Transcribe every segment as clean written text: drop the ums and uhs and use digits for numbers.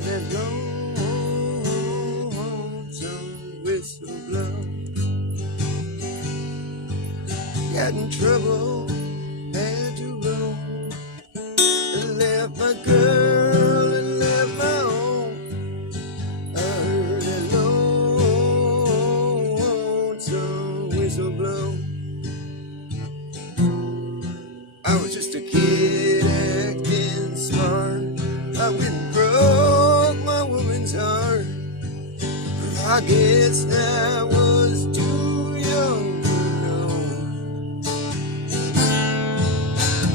heard that lonesome whistle blow. Got in trouble, had to roam, and left my girl and left my home. I heard that lonesome whistle blow. I was just a kid acting smart. I went and broke my woman's heart. I guess I was too young to know.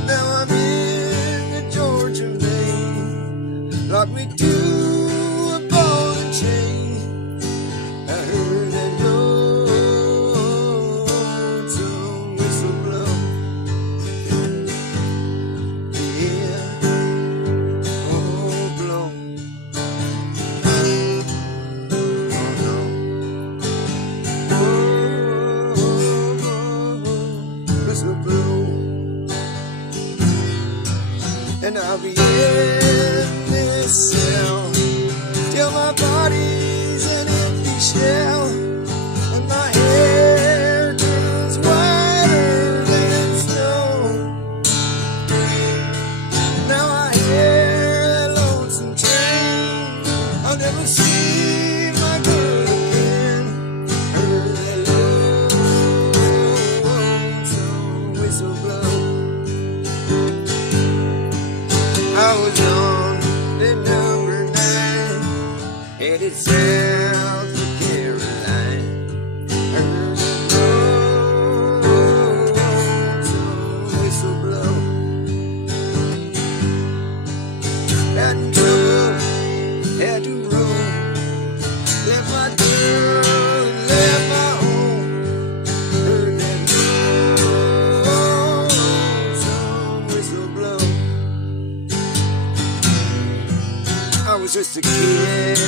Now I'm in the Georgia lane, locked me to a ball and chain. I heard that lonesome whistle blow. And I'll be in this cell till my body's an empty shell, and my hair turns whiter than snow. Now I hear that lonesome train, I'll never see my girl again. Heard that lonesome whistle blow. I was on the number 9, headed south to Caroline. Heard the lonesome whistle blow. Got in trouble, had to roam, left my girl and left my home. Heard that lonesome whistle blow. I was just a kid